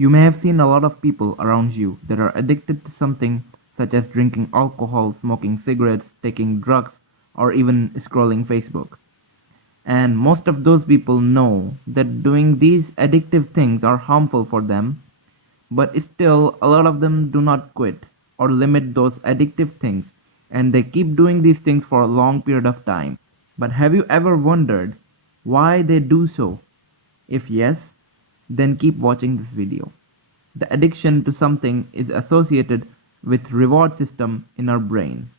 You may have seen a lot of people around you that are addicted to something such as drinking alcohol, smoking cigarettes, taking drugs, or even scrolling Facebook. And most of those people know that doing these addictive things are harmful for them, but still a lot of them do not quit or limit those addictive things, and they keep doing these things for a long period of time. But have you ever wondered why they do so? If yes, then keep watching this video. The addiction to something is associated with reward system in our brain.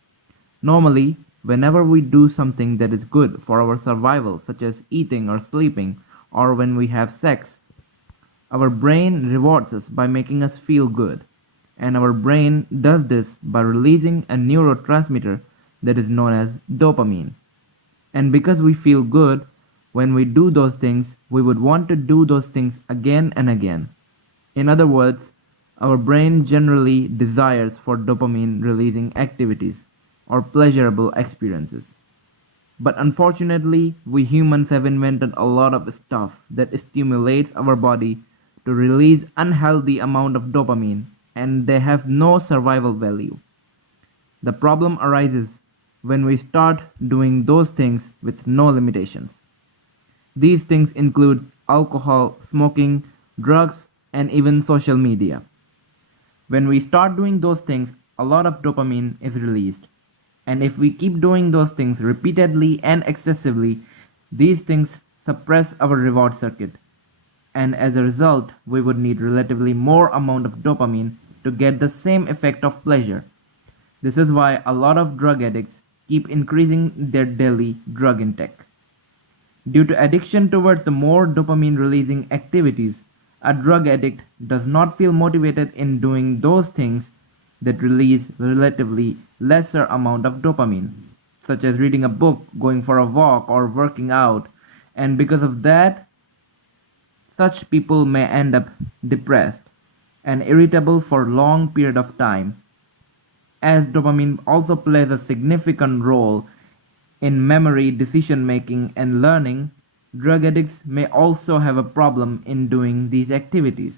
Normally, whenever we do something that is good for our survival, such as eating or sleeping, or when we have sex, our brain rewards us by making us feel good. And our brain does this by releasing a neurotransmitter that is known as dopamine. And because we feel good when we do those things, we would want to do those things again and again. In other words, our brain generally desires for dopamine releasing activities or pleasurable experiences. But unfortunately, we humans have invented a lot of stuff that stimulates our body to release unhealthy amount of dopamine, and they have no survival value. The problem arises when we start doing those things with no limitations. These things include alcohol, smoking, drugs, and even social media. When we start doing those things, a lot of dopamine is released. And if we keep doing those things repeatedly and excessively, these things suppress our reward circuit. And as a result, we would need relatively more amount of dopamine to get the same effect of pleasure. This is why a lot of drug addicts keep increasing their daily drug intake. Due to addiction towards the more dopamine releasing activities, a drug addict does not feel motivated in doing those things that release relatively lesser amount of dopamine, such as reading a book, going for a walk, or working out. And because of that, such people may end up depressed and irritable for a long period of time. As dopamine also plays a significant role in memory, decision making, and learning, drug addicts may also have a problem in doing these activities.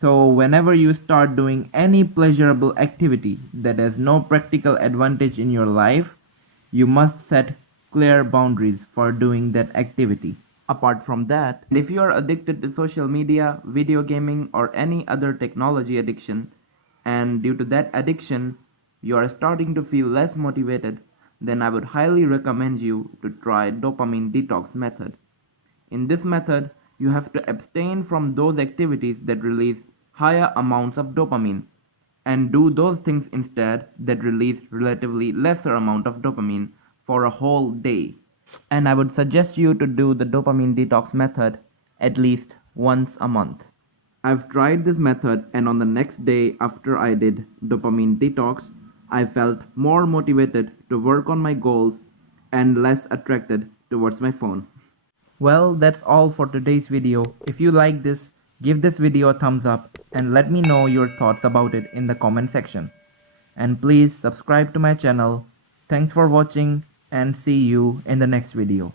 So whenever you start doing any pleasurable activity that has no practical advantage in your life, you must set clear boundaries for doing that activity. Apart from that, if you are addicted to social media, video gaming, or any other technology addiction, and due to that addiction you are starting to feel less motivated, then I would highly recommend you to try dopamine detox method. In this method, you have to abstain from those activities that release higher amounts of dopamine and do those things instead that release relatively lesser amount of dopamine for a whole day. And I would suggest you to do the dopamine detox method at least once a month. I've tried this method, and on the next day after I did dopamine detox, I felt more motivated to work on my goals and less attracted towards my phone. Well, that's all for today's video. If you like this, give this video a thumbs up and let me know your thoughts about it in the comment section. And please subscribe to my channel. Thanks for watching and see you in the next video.